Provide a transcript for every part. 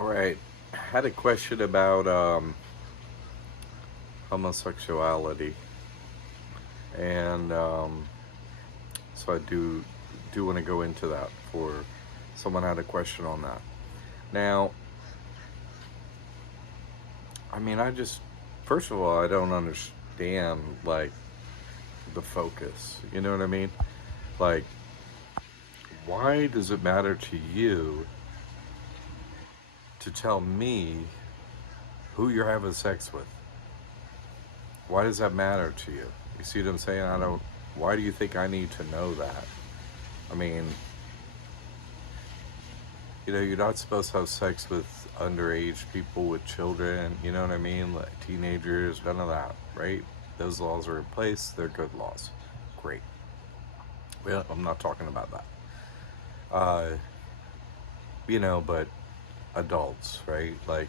All right. I had a question about homosexuality, and so I do want to go into that. For someone had a question on that. Now, I mean, I just first of all, I don't understand like the focus. You know what I mean? Like, why does it matter to you to tell me who you're having sex with? Why does that matter to you? You see what I'm saying? I don't. Why do you think I need to know that? I mean, you're not supposed to have sex with underage people, with children, you know what I mean? Like teenagers, none of that, right? Those laws are in place, they're good laws. Great. Well, I'm not talking about that. Uh, but adults, right? Like,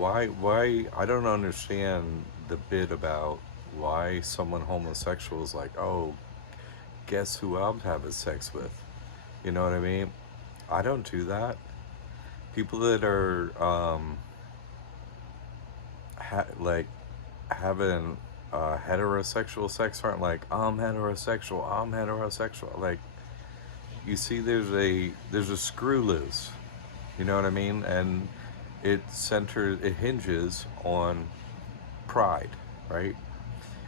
I don't understand the bit about why someone homosexual is like, oh, guess who I'm having sex with? You know what I mean? I don't do that. People that are like having heterosexual sex aren't like I'm heterosexual. Like, you see, there's a screw loose. You know what I mean? And it hinges on pride, right?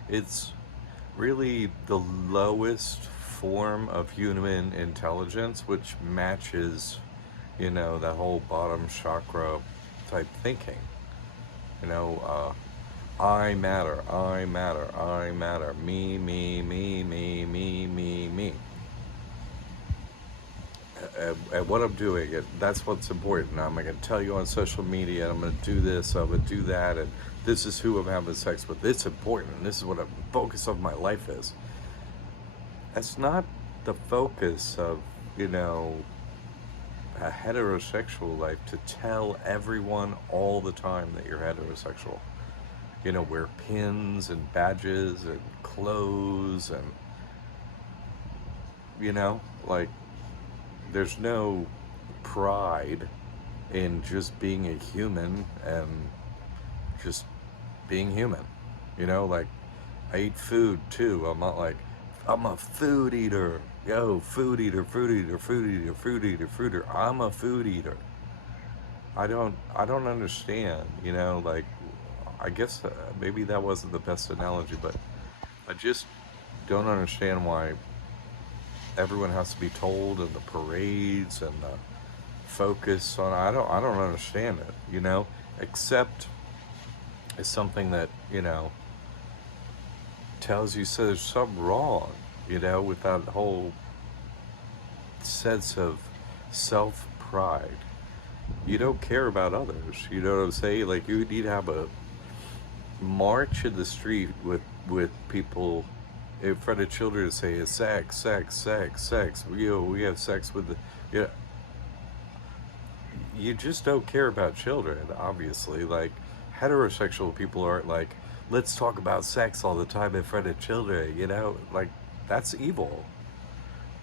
It's really the lowest form of human intelligence, which matches, that whole bottom chakra type thinking. I matter, I matter, I matter. Me. And what I'm doing, that's what's important. I'm going to tell you on social media, I'm going to do this, I'm going to do that, and this is who I'm having sex with. It's important. This is what the focus of my life is. That's not the focus of, you know, a heterosexual life, to tell everyone all the time that you're heterosexual. Wear pins and badges and clothes and, like, there's no pride in just being a human and just being human. Like, I eat food too. I'm not like, I'm a food eater. Yo, food eater, food eater, food eater, food eater, food eater. I'm a food eater. I don't understand, like, I guess maybe that wasn't the best analogy, but I just don't understand why everyone has to be told, and the parades and the focus on. I don't understand it, except it's something that, tells you, so there's something wrong, with that whole sense of self pride. You don't care about others. You know what I'm saying? Like, you need to have a march in the street with people in front of children and say, sex, sex, sex, sex. We have sex with the. Yeah, you just don't care about children, obviously. Like, heterosexual people aren't like, let's talk about sex all the time in front of children, Like, that's evil.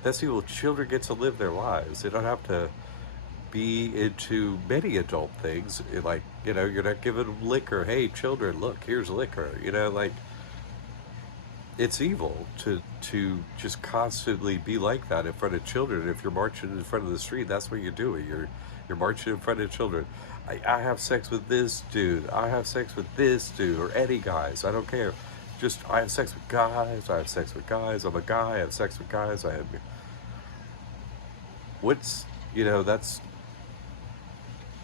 That's evil. Children get to live their lives. They don't have to be into many adult things. Like, you're not giving them liquor. Hey, children, look, here's liquor. Like, it's evil to just constantly be like that in front of children. If you're marching in front of the street, that's what you're doing. You're marching in front of children. I have sex with this dude. I have sex with this dude, or any guys. I don't care. Just, I have sex with guys. I have sex with guys. I'm a guy. I have sex with guys. I have. What's that's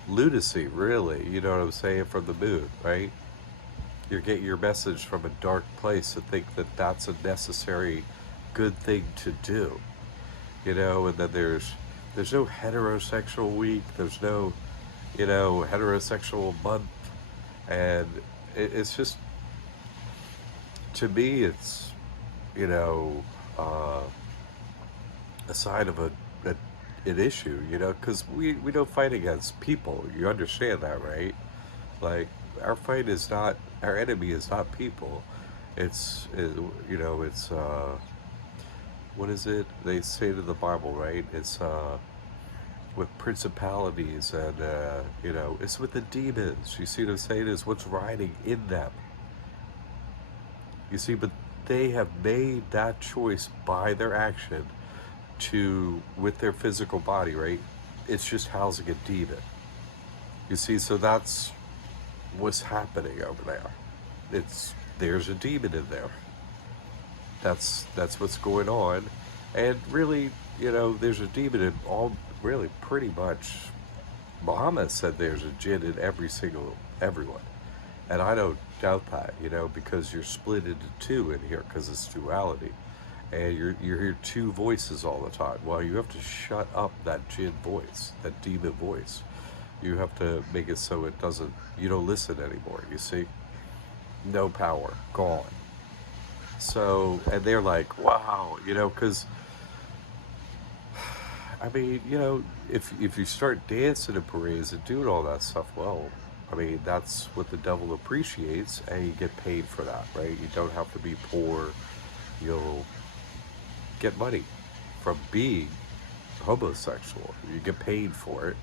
lunacy, really. You know what I'm saying? From the moon, right? You're getting your message from a dark place to think that that's a necessary good thing to do. And then there's no heterosexual week. There's no, heterosexual month. And it's just, to me, it's, you know, uh, a side of an issue, because we don't fight against people. You understand that, right? Like, our enemy is not people. It's what is it they say to the Bible, right? It's with principalities and it's with the demons. You see what I'm saying? Is what's riding in them. You see, but they have made that choice by their action to with their physical body, right? It's just housing a demon. You see, so that's what's happening over there. It's there's a demon in there. That's what's going on, and really, there's a demon in all. Really, pretty much, Muhammad said there's a jinn in everyone, and I don't doubt that, because you're split into two in here because it's duality, and you hear two voices all the time. Well, you have to shut up that jinn voice, that demon voice. You have to make it so it doesn't. You don't listen anymore. You see, no power, gone. So, and they're like, wow, because I mean, if you start dancing in parades and doing all that stuff, well, I mean, that's what the devil appreciates, and you get paid for that, right? You don't have to be poor. You'll get money from being homosexual. You get paid for it.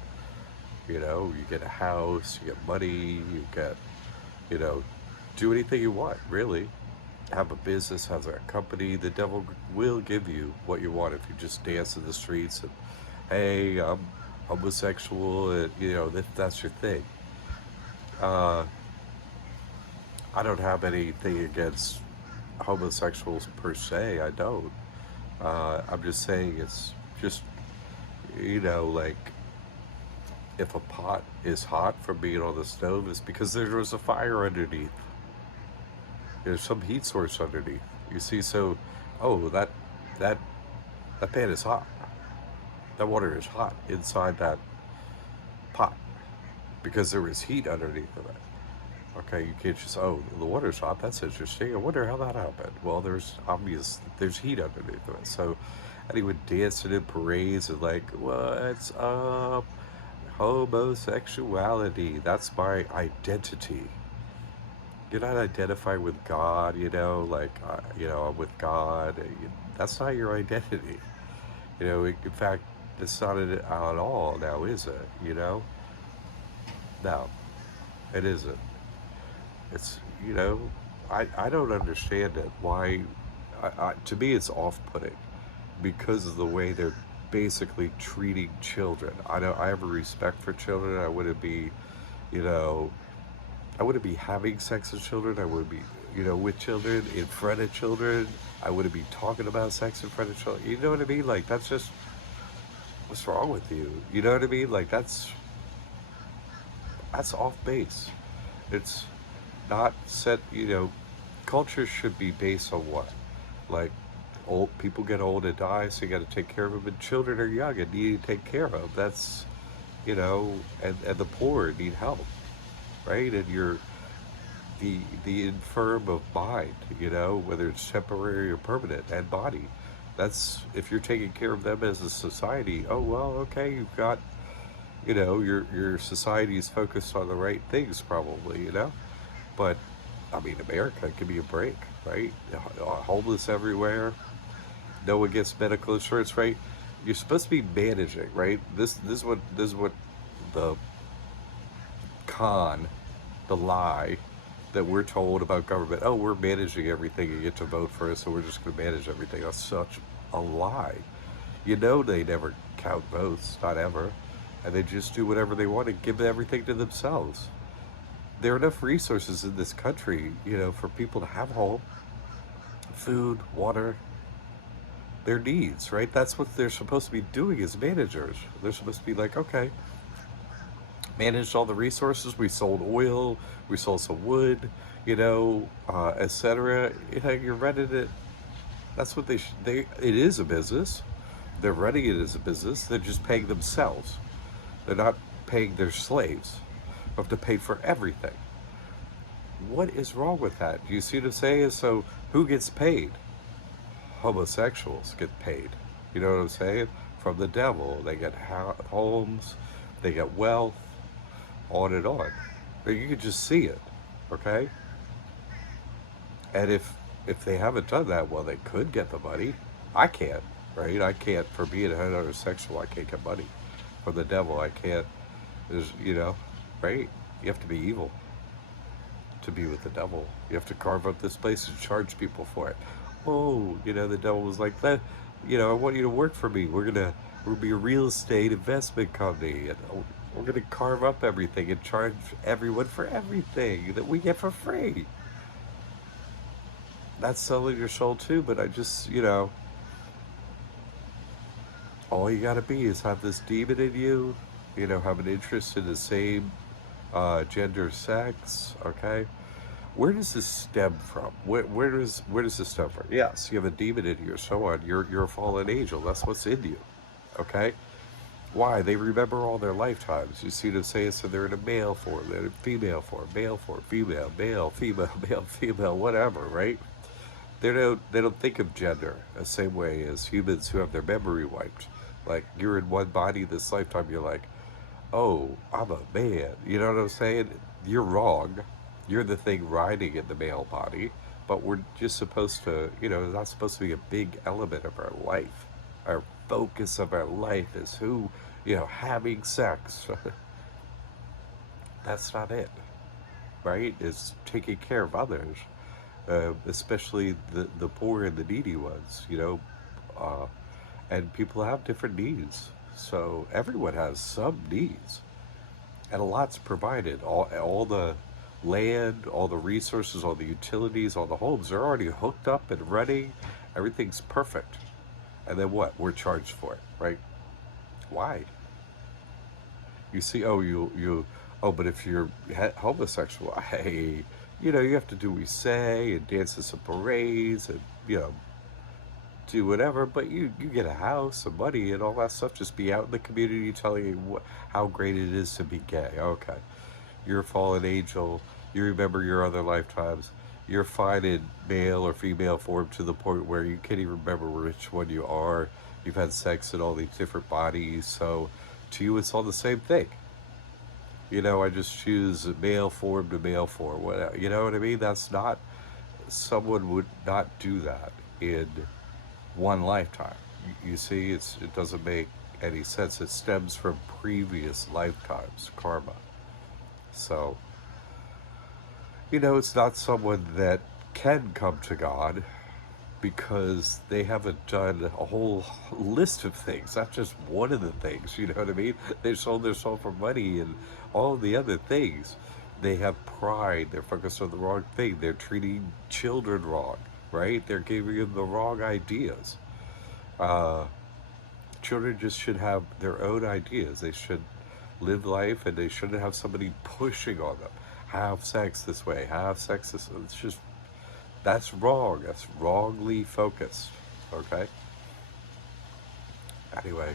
You get a house, you get money, you get, you know, do anything you want, really. Have a business, have a company. The devil will give you what you want if you just dance in the streets and, hey, I'm homosexual, and, if that's your thing. Uh, I don't have anything against homosexuals per se, I don't. I'm just saying it's just, like, if a pot is hot from being on the stove, it's because there was a fire underneath. There's some heat source underneath. You see, so, oh, that that pan is hot. That water is hot inside that pot because there is heat underneath of it. Okay, you can't just, oh, the water's hot. That's interesting. I wonder how that happened. Well, there's heat underneath of it. So, and he would dance it in parades and like, what's up? Homosexuality. That's my identity. You're not identified with God, like, I'm with God. That's not your identity. In fact, it's not it at all now, is it? No, it isn't. It's, I don't understand it. Why, to me, it's off putting because of the way they're basically treating children. I have a respect for children. You know, I wouldn't be having sex with children. I would be, with children, in front of children. I wouldn't be talking about sex in front of children. You know what I mean? Like, that's just, what's wrong with you? You know what I mean? Like, that's off base. It's not set, culture should be based on what? Like, old people get old and die, so you got to take care of them. And children are young and need to take care of. That's, and the poor need help, right? And you're the infirm of mind, whether it's temporary or permanent, and body. That's if you're taking care of them as a society. Oh well, okay, you've got, your society is focused on the right things, probably, But I mean, America could be a break, right? Homeless everywhere. No one gets medical insurance, right? You're supposed to be managing, right? This is what the con, the lie that we're told about government. Oh, we're managing everything. You get to vote for us, so we're just going to manage everything. That's such a lie. They never count votes, not ever, and they just do whatever they want and give everything to themselves. There are enough resources in this country, for people to have home, food, water, their needs, right? That's what they're supposed to be doing as managers. They're supposed to be like, okay, managed all the resources. We sold oil, we sold some wood, etc. You're running it. That's what it is a business. They're running it as a business. They're just paying themselves. They're not paying their slaves. They have to pay for everything. What is wrong with that? Do you see what I'm saying? So who gets paid? Homosexuals get paid. You know what I'm saying? From the devil. They get homes, they get wealth, on and on. You can just see it, okay? And if they haven't done that, well, they could get the money. I can't, right? I can't, for being a heterosexual, I can't get money. or the devil. I can't. There's, right? You have to be evil to be with the devil. You have to carve up this place and charge people for it. Oh, the devil was like, I want you to work for me. We're gonna be a real estate investment company, and we're gonna carve up everything and charge everyone for everything that we get for free. That's selling your soul too. But I just, all you gotta be is have this demon in you. Have an interest in the same gender, sex. Okay, where does this stem from? Where does this stem from? Yes, you have a demon in you, so on. You're a fallen angel. That's what's in you. Okay. Why? They remember all their lifetimes. You see them saying so they're in a male form, they're in a female form, female, male, female, male, female, whatever, right? They don't think of gender the same way as humans who have their memory wiped. Like you're in one body this lifetime, you're like, oh, I'm a man. You know what I'm saying? You're wrong. You're the thing riding in the male body, but we're just supposed to, it's not supposed to be a big element of our life. Our focus of our life is having sex. That's not it, right? It's taking care of others, especially the poor and the needy ones, uh, and people have different needs. So everyone has some needs, and a lot's provided. All the land, all the resources, all the utilities, all the homes, they're already hooked up and running. Everything's perfect. And then what? We're charged for it, right? Why? You see, but if you're homosexual, hey, you have to do what we say and dance in some parades and, do whatever, but you get a house, some money, and all that stuff. Just be out in the community telling you how great it is to be gay. Okay. You're a fallen angel. You remember your other lifetimes. You're fine in male or female form to the point where you can't even remember which one you are. You've had sex in all these different bodies, so to you it's all the same thing. I just choose male form to male form. What you know what I mean? That's not someone would not do that in one lifetime. You see, it doesn't make any sense. It stems from previous lifetimes, karma. So, it's not someone that can come to God because they haven't done a whole list of things, not just one of the things, you know what I mean? They sold their soul for money and all the other things. They have pride, they're focused on the wrong thing, they're treating children wrong, right? They're giving them the wrong ideas. Uh, Children just should have their own ideas. They should live life and they shouldn't have somebody pushing on them. Have sex this way, have sex this way. It's just, that's wrong. That's wrongly focused. Okay? Anyway,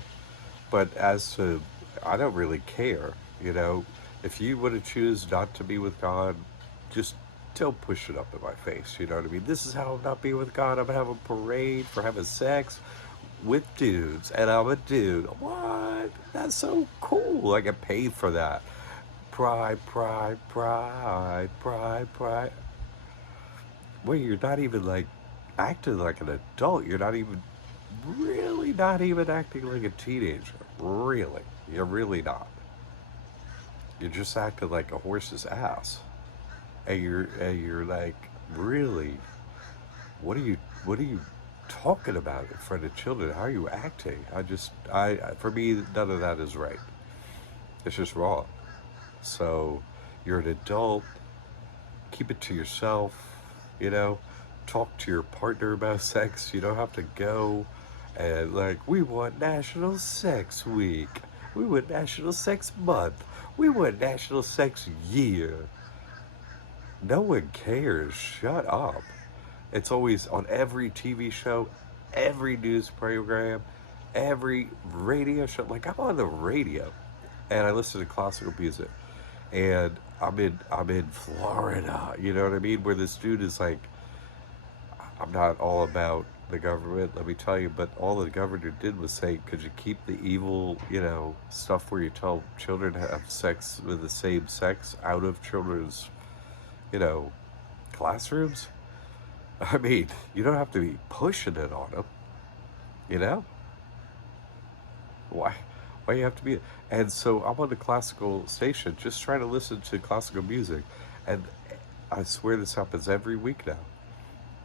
but as to, I don't really care. If you want to choose not to be with God, just don't push it up in my face. You know what I mean? This is how I'm not being with God. I'm having a parade for having sex with dudes, and I'm a dude. What? That's so cool. I get paid for that. Pride, pride, pride, pride, pride. Well, you're not even like acting like an adult. You're not even, really not even acting like a teenager. Really. You're really not. You're just acting like a horse's ass. And you're like, really? What are you talking about in front of children? How are you acting? For me, none of that is right. It's just wrong. So, you're an adult. Keep it to yourself. Talk to your partner about sex. You don't have to go and like, we want National Sex Week. We want National Sex Month. We want National Sex Year. No one cares. Shut up. It's always on every TV show, every news program, every radio show. Like I'm on the radio and I listen to classical music. And I'm in Florida, you know what I mean? Where this dude is like, I'm not all about the government, let me tell you, but all the governor did was say, could you keep the evil, stuff where you tell children to have sex with the same sex out of children's, you know, classrooms? I mean, you don't have to be pushing it on them, you know? Why Why you have to be? And so I'm on the classical station, just trying to listen to classical music, and I swear this happens every week now.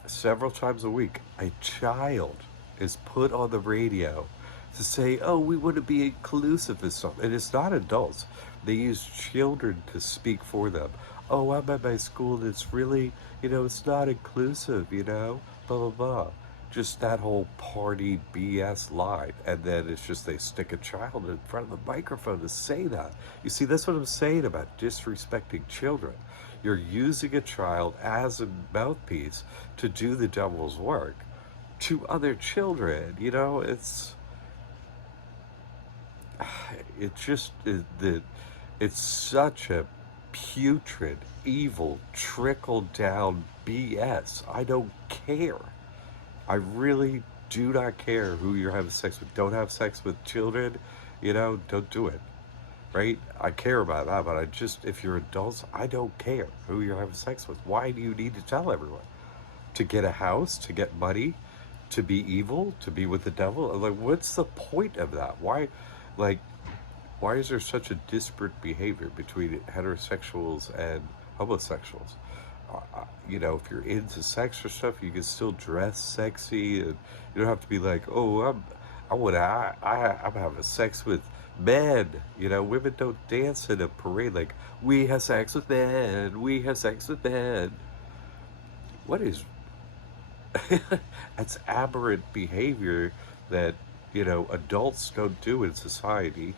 Several times a week, a child is put on the radio to say, "Oh, we want to be inclusive" and stuff. And it's not adults; they use children to speak for them. Oh, I'm at my school, and it's really, it's not inclusive. Blah blah blah. Just that whole party BS line, and then it's just they stick a child in front of the microphone to say that. You see, that's what I'm saying about disrespecting children. You're using a child as a mouthpiece to do the devil's work to other children. It's such a putrid, evil, trickle down BS. I don't care. I really do not care who you're having sex with. Don't have sex with children. Don't do it. Right? I care about that, but if you're adults, I don't care who you're having sex with. Why do you need to tell everyone? To get a house, to get money, to be evil, to be with the devil? Like, what's the point of that? Like, why is there such a disparate behavior between heterosexuals and homosexuals? If you're into sex or stuff, you can still dress sexy, and you don't have to be like, oh, I'm having sex with men. Women don't dance in a parade like, we have sex with men, we have sex with men. What is that's aberrant behavior that adults don't do in society,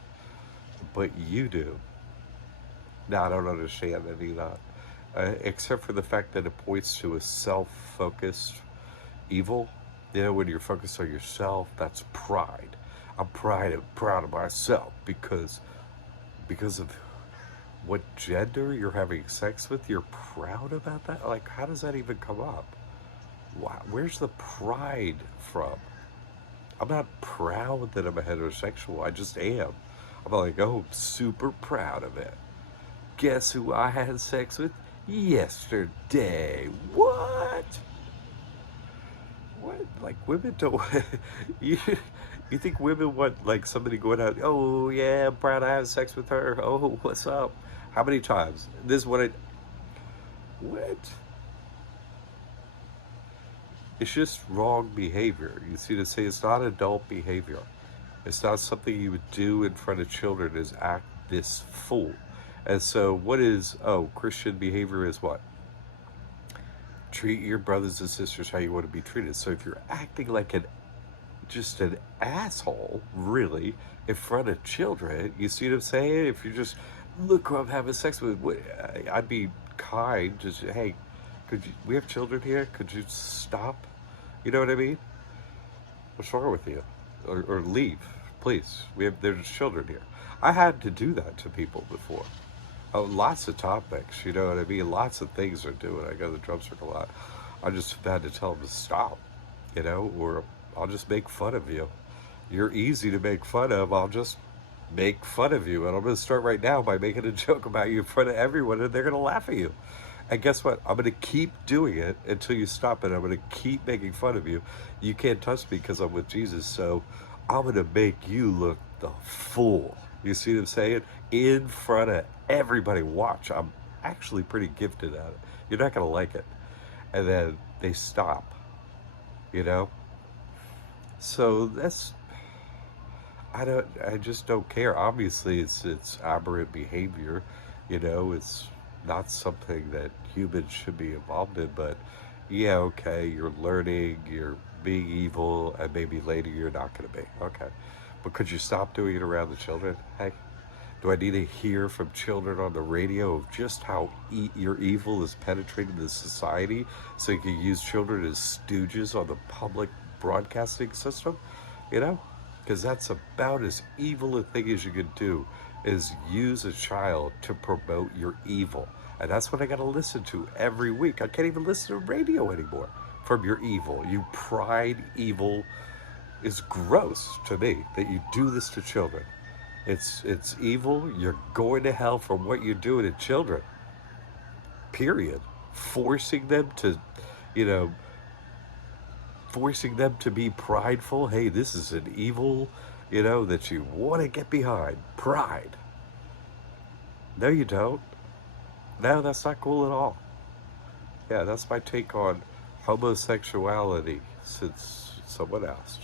but you do. Now, I don't understand any of that, except for the fact that it points to a self-focused evil. When you're focused on yourself, that's pride. I'm proud of myself because of what gender you're having sex with. You're proud about that? Like, how does that even come up? Where's the pride from? I'm not proud that I'm a heterosexual. I just am. I'm like, oh, super proud of it. Guess who I had sex with yesterday? What? What? Like, women don't. You think women want, like, somebody going out, oh, yeah, I'm proud I had sex with her. Oh, what's up? How many times? This is what? It's just wrong behavior. You see, to say it's not adult behavior. It's not something you would do in front of children, is act this fool. And so Christian behavior is what? Treat your brothers and sisters how you want to be treated. So if you're acting like just an asshole, really, in front of children, you see what I'm saying? If you just, look who I'm having sex with, I'd be kind. Just, hey, we have children here? Could you stop? You know what I mean? What's wrong with you? Or leave, please. There's children here. I had to do that to people before. Oh, lots of topics, you know what I mean? Lots of things they're doing. I go to the drum circle a lot. I just had to tell them to stop, or I'll just make fun of you. You're easy to make fun of. I'll just make fun of you. And I'm going to start right now by making a joke about you in front of everyone, and they're going to laugh at you. And guess what? I'm going to keep doing it until you stop it. I'm going to keep making fun of you. You can't touch me because I'm with Jesus, so I'm going to make you look the fool. You see what I'm saying? In front of everybody. Watch. I'm actually pretty gifted at it. You're not going to like it. And then they stop. So I just don't care. Obviously, it's aberrant behavior. It's not something that humans should be involved in, but yeah, okay, you're learning, you're being evil, and maybe later you're not going to be. Okay. But could you stop doing it around the children? Hey, do I need to hear from children on the radio of just how your evil is penetrating the society so you can use children as stooges on the public broadcasting system? Because that's about as evil a thing as you could do, is use a child to promote your evil. And that's what I got to listen to every week. I can't even listen to radio anymore from your evil. You pride evil is gross to me that you do this to children. It's evil. You're going to hell for what you're doing to children. Period. Forcing them to, forcing them to be prideful. Hey, this is an evil you know, that you want to get behind. Pride. No, you don't. No, that's not cool at all. Yeah, that's my take on homosexuality since someone asked.